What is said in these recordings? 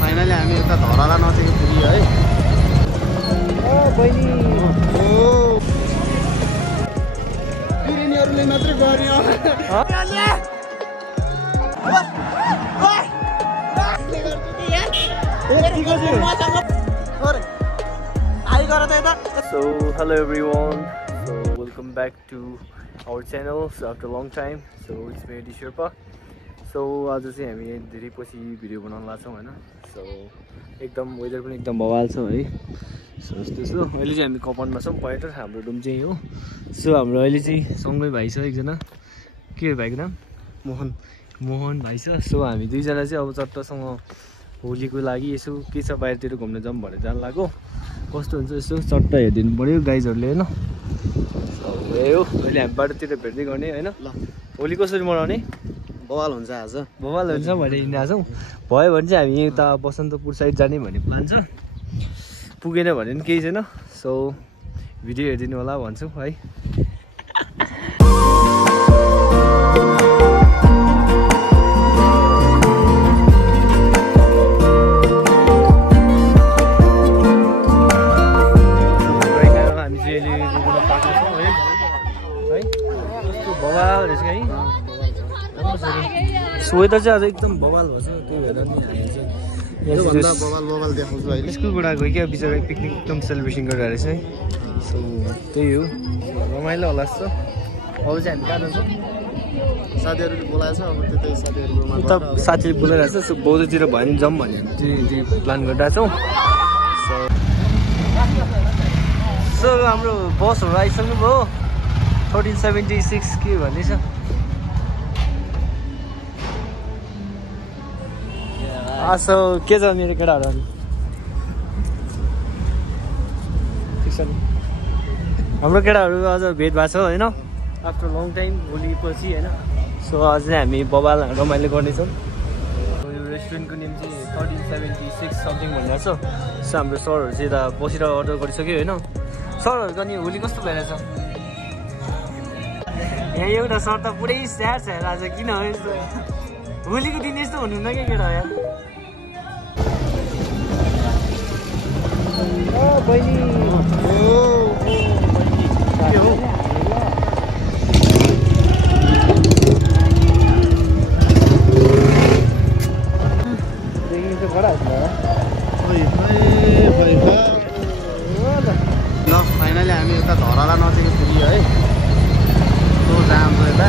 Finally हामी यता धराला नजिक पुग्यो है। बहिनी बिरेनीहरूले मात्रै गऱ्यो। So hello everyone, so welcome back to our channel. So after a long time, so it's me Sherpa. So आज चाहिँ हामी धेरै पछि भिडियो बनाउन लाग्छौँ हैन। सो एकदम वेदर पनि एकदम बवाल छ है। सो यस्तो छ। अहिले चाहिँ हामी कपनमा छौँ, पर्यटक हाम्रो रुम चाहिँ हो। सो हाम्रो अहिले चाहिँ सँगै भाइ छ एकजना, के हो भाइको नाम? मोहन भाइ छ। सो हामी दुईजना चाहिँ अब चट्टसँग होलीको लागि यसो के छ बाहिरतिर घुम्न जाऊँ भनेर जान लाग्यो। कस्तो हुन्छ यसो चट्ट हेरिदिनु पर्यो गाइजहरूले हैन। सो यो अहिले हामी बाटोतिर भेट्दै गर्ने हैन। ल होली कसरी मनाउने? बवाल हुन्छ आज। बवाल हुन्छ भने हिँडेको छौँ। भयो भने चाहिँ हामी यता बसन्तपुर साइड जाने भन्ने प्लान छ। पुगेन भने पनि केही छैन। सो भिडियो हेरिदिनु होला भन्छु है। हामी चाहिँ अहिले घुम्न पाएको छौँ है। कस्तो बवाल रहेछ है। वेदर चाहिँ आज एकदम बवाल भएछ। त्यही भएर नि हामी चाहिँ बवाल देखाउँछु अहिले। स्कुलबाट गयो क्या बिचरा पिकनिक एकदम सेलिब्रेसन गरेर रहेछ है। सो त्यही हो, रमाइलो होला जस्तो। अब चाहिँ हामी कहाँ जान्छौँ? साथीहरूले बोलाएछ, अब त्यतै साथीहरूको उता साथीले बोलाइरहेको छ। सो बौद्धतिर भयो भने जाऊँ भने चाहिँ प्लान गरिरहेको छौँ। सो हाम्रो बसहरू आइसक्नु भयो। 1376 के भन्दैछ? सो के छ मेरो केटाहरू? अनि ठिक छ नि, हाम्रो केटाहरू अझ भेट भएको छ होइन आफ्टर लङ टाइम होली पछि होइन। सो आज चाहिँ हामी बबाल रमाइलो गर्नेछौँ। यो रेस्टुरेन्टको नेम चाहिँ 1376 समथिङ भनिरहेको छ। सो हाम्रो सरहरू चाहिँ यता बसेर अर्डर गरिसक्यो होइन। सरहरूको अनि होली कस्तो भइरहेछ? यहाँ एउटा सर त पुरै स्याहार छ आज। किन हो यस्तो? होलीको दिन यस्तो हुनुहुन्न क्या केटा यार। बहिनी के हो? ल फाइनली हामी यता धराला नजिक पुग्यो है। त्यो जाम छ यता।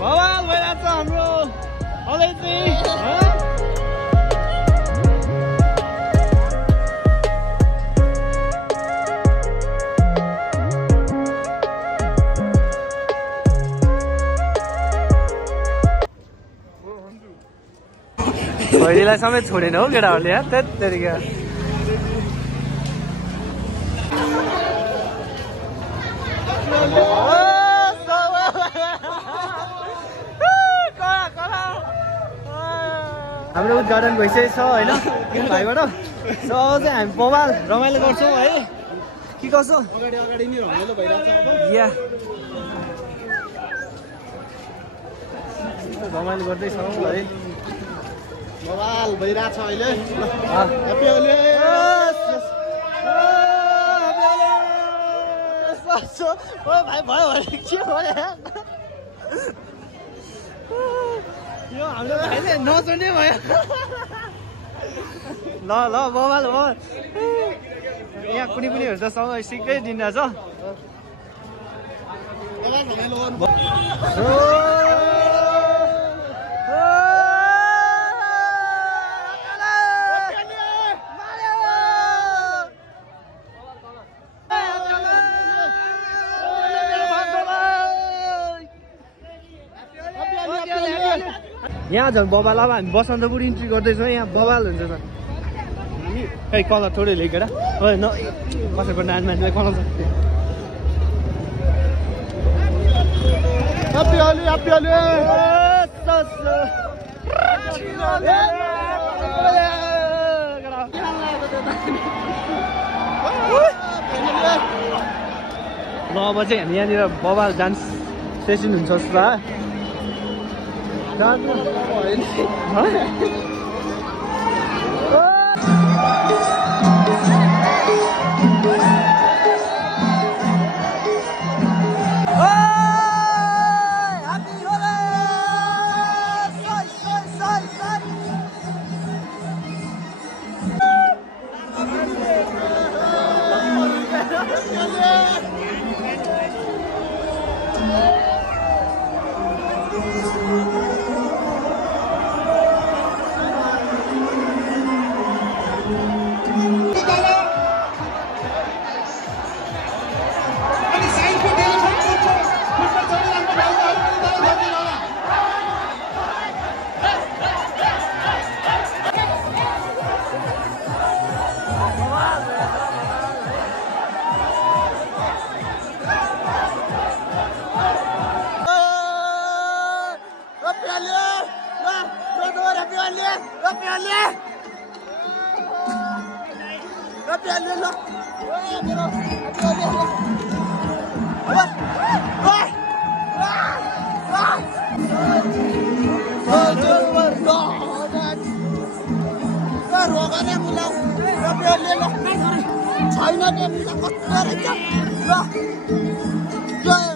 बवाल भइरहेको छ हाम्रो अलैँची। बहिनीलाई समेत छोडेन हो केटाहरूले यार। त्यतिका हाम्रो उद्घाटन भइसकेको छ होइन भाइबाट। सो चाहिँ हामी बवाल रमाइलो गर्छौँ है। के गर्छौ? अगाडि नै रमाइलो भइरहेछ अब। या रमाइलो गर्दैछौँ है। बवाल भइरहेछ अहिले। ह्याप्पी होली। भाइ भयो भने के भयो यो हाम्रो भाइले नसुन्ने भयो। ल ल बवाल हो यहाँ कुनै पनि हुन्छ सँग सिक्कै दिँदैछ। यहाँ झन् बबाल। अब हामी बसन्तपुर इन्ट्री गर्दैछौँ। यहाँ बबाल हुन्छ त। खै कलर थोरै लेखेर न कसैको नाच मान्छेलाई कलर ल अब चाहिँ हामी यहाँनिर बवाल डान्स सेसन हुन्छ जस्तो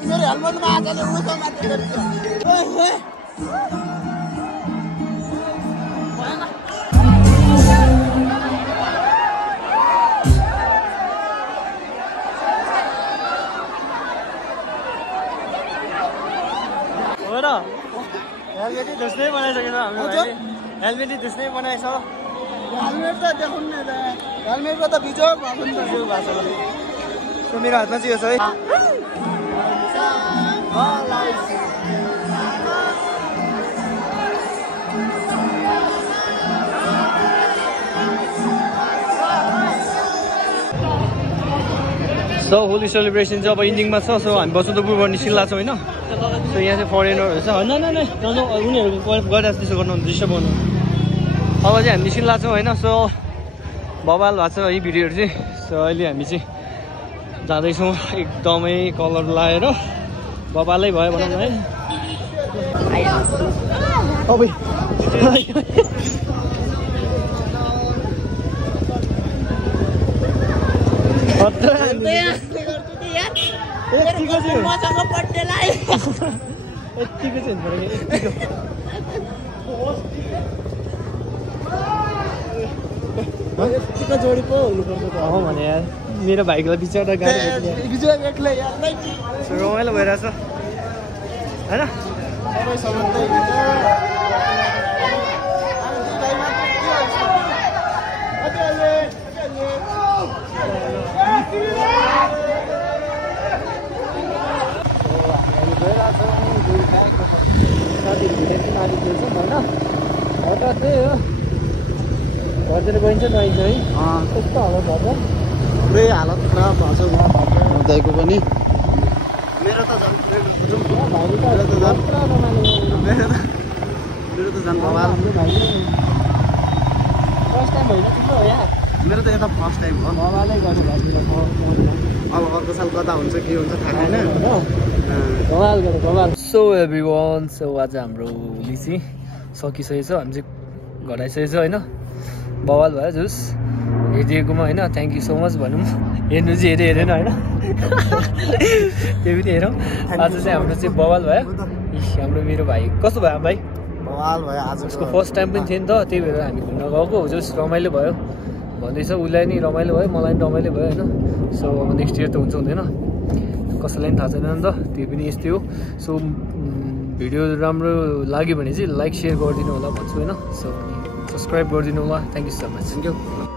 मेरो हेलमेटमा आजले उसो माथि हो र हेलमेटै धुस्नै बनाइसकेन हाम्रो भाइले हेलमेटै धुस्नै बनाएछ हेलमेट त देखाउनु न हेलमेटको त भिडियो भएको नि त त्यो भएको छ मेरो हातमा चाहिँ यो छ है सो होली सेलिब्रेसन चाहिँ अब इन्डिङमा छ सो हामी बसन्तपुरबाट निस्किला छौँ होइन सो यहाँ चाहिँ फरेनरहरू छ होइन उनीहरू गइरहेको त्यसो गर्नु डिस्टर्ब गर्नु अब चाहिँ हामी निस्किला छौँ होइन सो बवाल भएको छ है भिडियोहरू चाहिँ सो अहिले हामी चाहिँ जाँदैछौँ एकदमै कलर लाएर बवालै भयो भनौँ न है जोडी पो हुनुपर्छ भने यार मेरो भाइकोलाई बिचरा गाडी रमाइलो भइरहेछ होइन घरतिर गइन्छ नआइन्छ है कस्तो हालत भएको पुरै हालत खराब भएको छ उहाँ दाइको पनि मेरो त झन् बवाल मेरो त यता फर्स्ट टाइम हो अब अर्को साल कता हुन्छ के हुन्छ थाहा छैन सो एभ्रिवान सो आज हाम्रो लिची सकिसकेको छ हामी चाहिँ घर आइसकेको छ होइन बवाल भयो जुस हेरिदिएकोमा होइन थ्याङ्क यू सो मच भनौँ हेर्नु चाहिँ हेरेन होइन त्यो पनि हेरौँ आज चाहिँ हाम्रो चाहिँ बवाल भयो हाम्रो मेरो भाइ कस्तो भयो भाइ बवाल भयो आज उसको फर्स्ट टाइम पनि थियो नि त त्यही भएर हामी घुम्न गएको जुस रमाइलो भयो भन्दैछ उसलाई नि रमाइलो भयो मलाई पनि रमाइलो भयो होइन सो अब नेक्स्ट इयर त हुन्छ हुँदैन कसैलाई पनि थाहा छैन नि त त्यो पनि यस्तै हो सो भिडियो राम्रो लाग्यो भने चाहिँ लाइक सेयर गरिदिनु होला भन्छु होइन सो सब्सक्राइब गरिदिनु होला thank you so much thank you